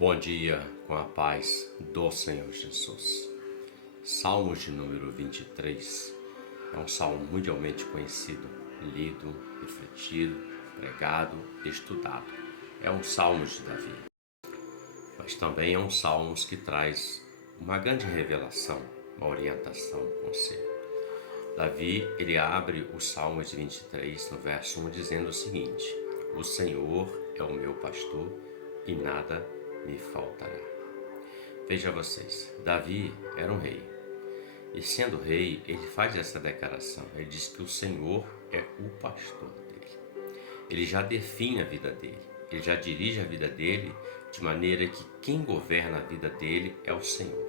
Bom dia, com a paz do Senhor Jesus. Salmos de número 23 é um salmo mundialmente conhecido, lido, refletido, pregado, estudado. É um salmo de Davi, mas também é um salmo que traz uma grande revelação, uma orientação, um conselho. Davi, ele abre o Salmos 23 no verso 1 dizendo o seguinte: O Senhor é o meu pastor e nada me faltará. Veja vocês, Davi era um rei. E sendo rei, ele faz essa declaração. Ele diz que o Senhor é o pastor dele. Ele já define a vida dele. Ele já dirige a vida dele de maneira que quem governa a vida dele é o Senhor.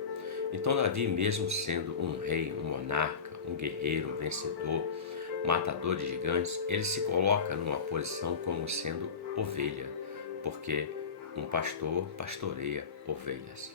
Então Davi, mesmo sendo um rei, um monarca, um guerreiro, um vencedor, matador de gigantes, ele se coloca numa posição como sendo ovelha, porque um pastor pastoreia ovelhas.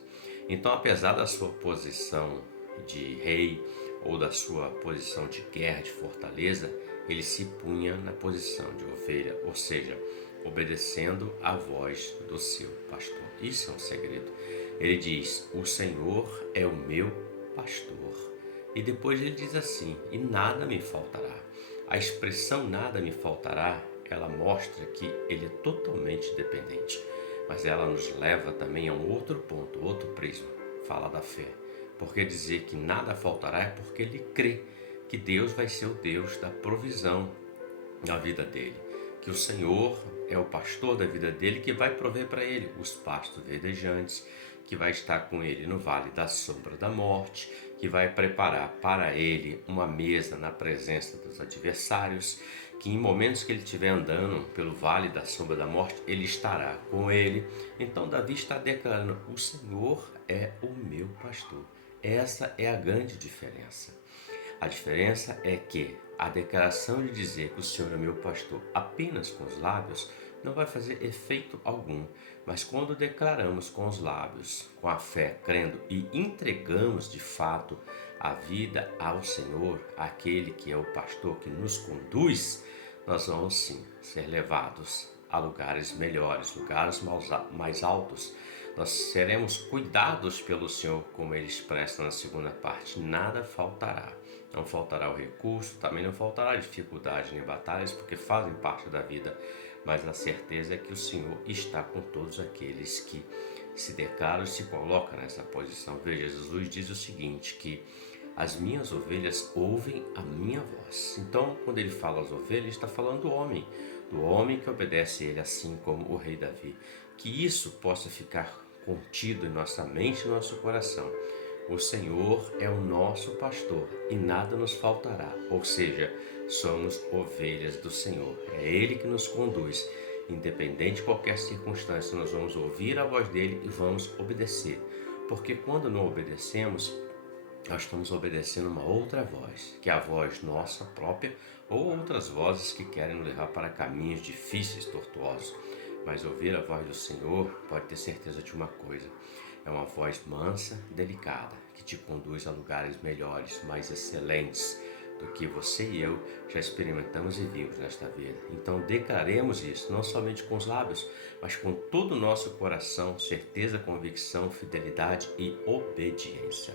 Então, apesar da sua posição de rei ou da sua posição de guerra, de fortaleza, ele se punha na posição de ovelha, ou seja, obedecendo à voz do seu pastor. Isso é um segredo. Ele diz: o Senhor é o meu pastor. E depois ele diz assim: e nada me faltará. A expressão nada me faltará, ela mostra que ele é totalmente dependente. Mas ela nos leva também a um outro ponto, outro prisma, fala da fé. Porque dizer que nada faltará é porque ele crê que Deus vai ser o Deus da provisão na vida dele, que o Senhor é o pastor da vida dele, que vai prover para ele os pastos verdejantes, que vai estar com ele no vale da sombra da morte, que vai preparar para ele uma mesa na presença dos adversários, que em momentos que ele estiver andando pelo vale da sombra da morte, ele estará com ele. Então Davi está declarando: o Senhor é o meu pastor. Essa é a grande diferença. A diferença é que a declaração de dizer que o Senhor é meu pastor apenas com os lábios não vai fazer efeito algum, mas quando declaramos com os lábios, com a fé, crendo e entregamos de fato a vida ao Senhor, aquele que é o pastor que nos conduz, nós vamos sim ser levados a lugares melhores, lugares mais altos. Nós seremos cuidados pelo Senhor, como ele expressa na segunda parte: nada faltará. Não faltará o recurso, também não faltará dificuldade nem batalhas, porque fazem parte da vida, mas a certeza é que o Senhor está com todos aqueles que se declaram e se colocam nessa posição. Veja, Jesus diz o seguinte, que as minhas ovelhas ouvem a minha voz. Então, quando ele fala as ovelhas, ele está falando do homem que obedece a ele, assim como o rei Davi. Que isso possa ficar contido em nossa mente e nosso coração. O Senhor é o nosso pastor e nada nos faltará, ou seja, somos ovelhas do Senhor. É Ele que nos conduz. Independente de qualquer circunstância, nós vamos ouvir a voz dele e vamos obedecer. Porque quando não obedecemos, nós estamos obedecendo uma outra voz, que é a voz nossa própria, ou outras vozes que querem nos levar para caminhos difíceis, tortuosos. Mas ouvir a voz do Senhor, pode ter certeza de uma coisa: é uma voz mansa, delicada, que te conduz a lugares melhores, mais excelentes do que você e eu já experimentamos e vimos nesta vida. Então declaremos isso, não somente com os lábios, mas com todo o nosso coração, certeza, convicção, fidelidade e obediência.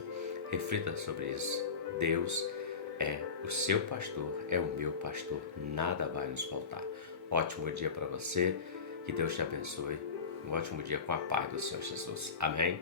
Reflita sobre isso. Deus é o seu pastor, é o meu pastor, nada vai nos faltar. Ótimo dia para você, que Deus te abençoe. Um ótimo dia com a paz do Senhor Jesus. Amém?